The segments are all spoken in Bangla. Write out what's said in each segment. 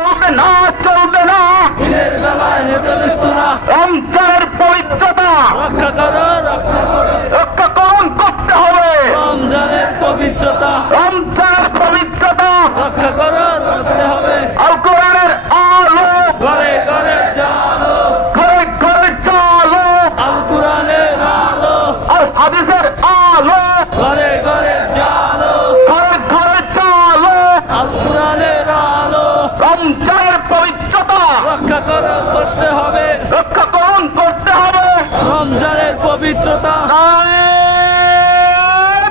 চলবে না চলবে না। দিনের বেলায় হোটেল রেস্তোরাঁ রমজানের পবিত্রতা রক্ষা করো রক্ষা করো রক্ষাকরণ করতে হবে রমজানের পবিত্রতা রমজানের পবিত্রতা রক্ষা করো করতে হবে আল কোরআনের আলো ঘরে ঘরে জালো ঘরে ঘরে চালো আল কোরআনের আলো আল হাদিসের আলো ঘরে ঘরে জালো ঘরে ঘরে চালো আল কোরআনের আলো রমজানের পবিত্রতা রক্ষা করো করতে হবে রক্ষাকরণ করতে হবে রমজানের পবিত্রতা নারায়ে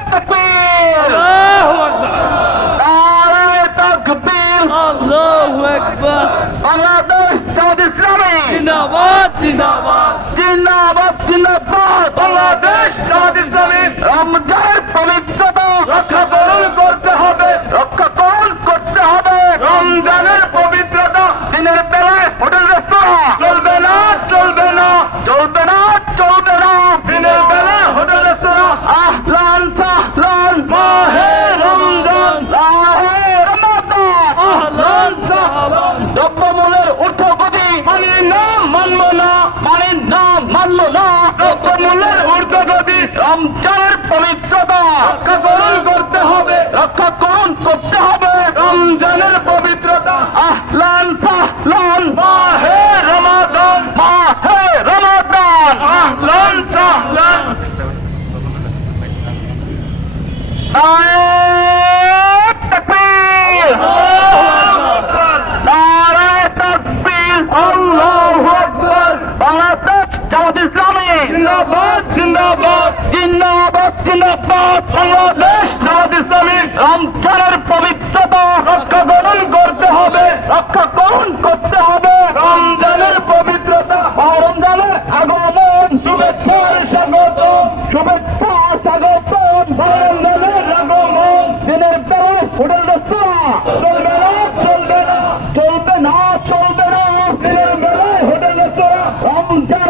তাকবীর আল্লাহু আকবার নারায়ে তাকবীর আল্লাহু আকবার। বাংলাদেশ জামাত ইসলামী। জিন্দাবাদ জিন্দাবাদ। জিন্দাবাদ জিন্দাবাদ। বাংলাদেশ জামাত ইসলামী রমজানের পবিত্রতা রক্ষাকরণ করতে হবে। রক্ষাকরণ করতে হবে। রমজানের পবিত্রতা দিনের বেলায় হোটেল রেস্তোরাঁ। চলবে না চলবে না। চলবে না চলবে না। দিনের বেলায় হোটেল রেস্তোরাঁ। আহলান সাহলান মাহে রমজান মাহে রমাদান আহলান সাহলান দ্রব্যমূল্যের ঊর্ধ্বগতি মানি না মানব না মানি না মানব না দ্রব্যমূল্যের ঊর্ধ্বগতি রমজানের পবিত্রতা রক্ষা করুন। করতে হবে। রক্ষা করুন করতে হবে। রমজানের পবিত্রতা। আহলান সাহলান। মাহে রমাদান মাহে রমাদান। আহলান সাহলান। নারায়ে তাকবীর নারায়ে তাকবীর আল্লাহু আকবার বাংলাদেশ জামাত ইসলামী জিন্দাবাদ জিন্দাবাদ জিন্দাবাদ। বাংলাদেশ জামাত ইসলামী রমজানের পবিত্রতা রক্ষাকরণ করতে হবে। রক্ষাকরণ করতে হবে। রমজানের পবিত্রতা, রমজানের আগমন। শুভেচ্ছার স্বাগত। শুভেচ্ছা, স্বাগত। রমজানের আগমন। দিনের বেলায় হোটেল রেস্তোরাঁ চলবে না চলবে না চলবে না চলবে না। দিনের বেলায় হোটেল রেস্তোরাঁ রমজান